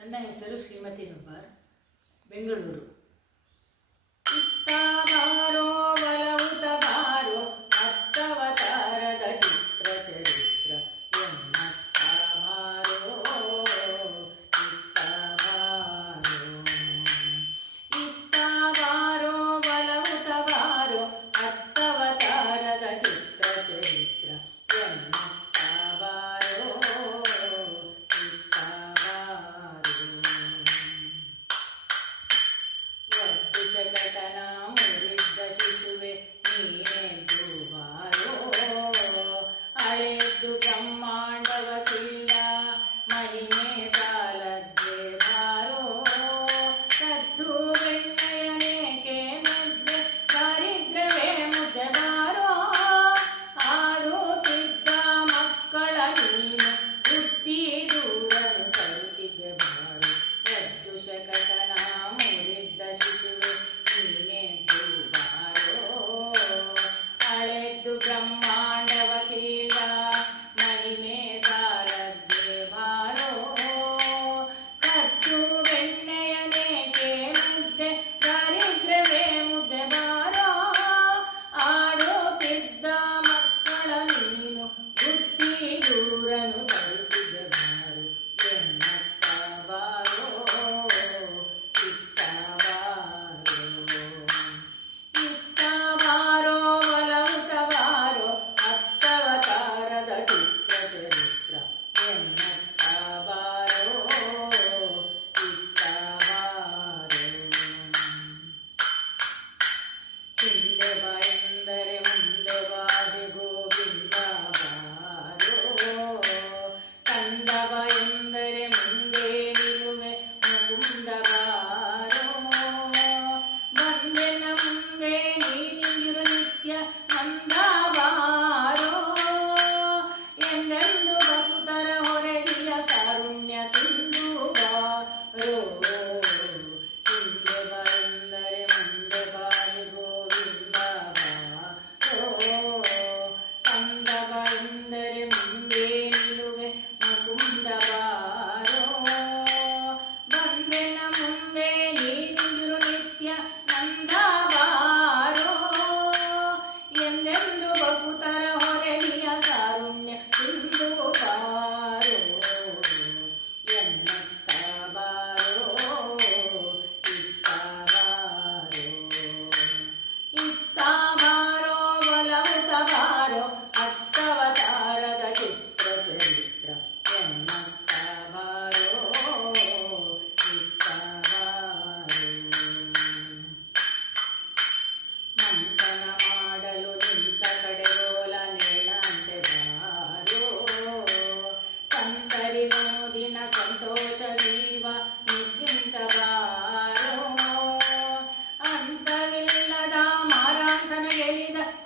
ನನ್ನ ಹೆಸರು ಶ್ರೀಮತಿ ಹೆಬ್ಬಾರ್ ಬೆಂಗಳೂರು. জিন্দাবাদ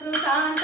कृतान्त